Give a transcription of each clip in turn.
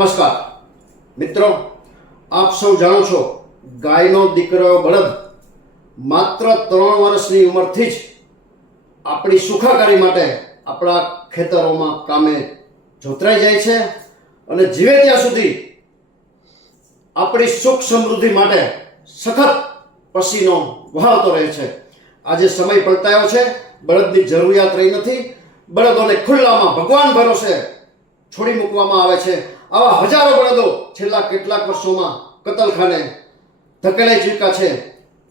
નમસ્કાર. મિત્રો, આપ સૌ જાણો છો, ગાયનો દીકરો બળદ માત્ર ત્રણ વર્ષની ઉંમરથી જ આપણી સુખાકારી માટે આપણા ખેતરોમાં કામે જોતરાઈ જાય છે અને જીવે ત્યાં સુધી આપણી સુખ સમૃદ્ધિ માટે સખત પસીનો વહાવતો રહે છે. આજે સમય પલટાયો છે, બળદની જરૂરિયાત રહી નથી, બળદોને ખુલ્લામાં ભગવાન ભરોસે છોડી મૂકવામાં આવે છે. આવા હજારો બળદો છેલ્લા કેટલાક વર્ષોમાં કતલખાને ધકેલાઈ ચૂક્યા છે.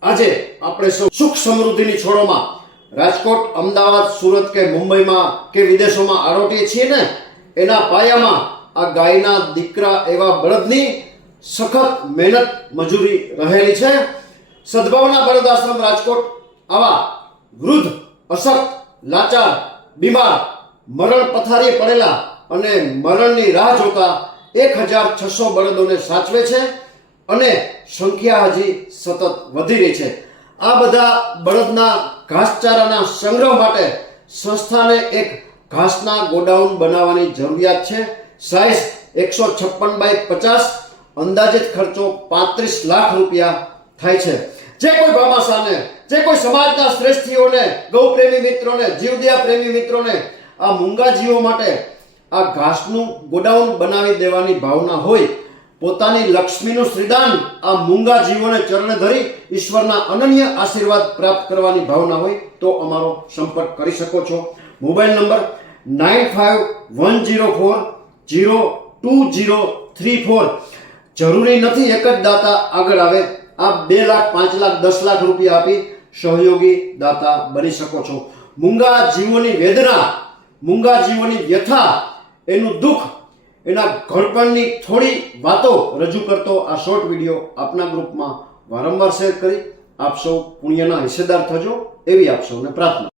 આજે આપણે સૌ સુખ સમૃદ્ધિની છોડોમાં રાજકોટ, અમદાવાદ, સુરત કે મુંબઈમાં કે વિદેશોમાં આરોટીએ છીએ ને, એના પાયામાં આ ગાયના દીકરા એવા બળદની સખત મહેનત મજૂરી રહેલી છે. સદભાવના બળદ આશ્રમ રાજકોટ, આવા વૃદ્ધ અશક્ત લાચાર, બીમાર, મરણ પથારીએ પડેલા અને મરણની રાહ જોતા એક હજાર છસો બળદોને સાચવે છે અને સંખ્યા હજી સતત વધી રહી છે. આ બધા બળદના ઘાસચારાના સંગ્રહ માટે સંસ્થાને એક ઘાસના ગોડાઉન બનાવવાની જરૂરિયાત છે. સાઇઝ એકસો છપ્પન બાય પચાસ, અંદાજિત ખર્ચો પાંત્રીસ લાખ રૂપિયા થાય છે. જે કોઈ ભામાશાને, જે કોઈ સમાજના શ્રેષ્ઠીઓને, ગૌપ્રેમી મિત્રોને, જીવદયા પ્રેમી મિત્રોને આ મૂંગા જીવો માટે આ ઘાસનું ગોડાઉન બનાવી દેવાની ભાવના હોય, પોતાની લક્ષ્મીનું શ્રીદાન આ મૂંગા જીવોને ચરણે ધરી ઈશ્વરના અનન્ય આશીર્વાદ પ્રાપ્ત કરવાની ભાવના હોય તો અમારો સંપર્ક કરી શકો છો. Mobile number nine five one zero four zero two zero three four. જરૂરી નથી એક જ દાતા આગળ આવે, આપ બે લાખ, પાંચ લાખ, દસ લાખ રૂપિયા આપી સહયોગી દાતા બની શકો છો. મૂંગા જીવોની વેદના, મૂંગા જીવોની વ્યથા એનું દુઃખ, એના ઘડપણની થોડી વાતો રજૂ કરતો આ શોર્ટ વીડિયો આપના ગ્રુપમાં વારંવાર શેર કરી. આપ સૌ પુણ્યના હિસ્સેદાર થજો એવી આપ સૌને પ્રાર્થના.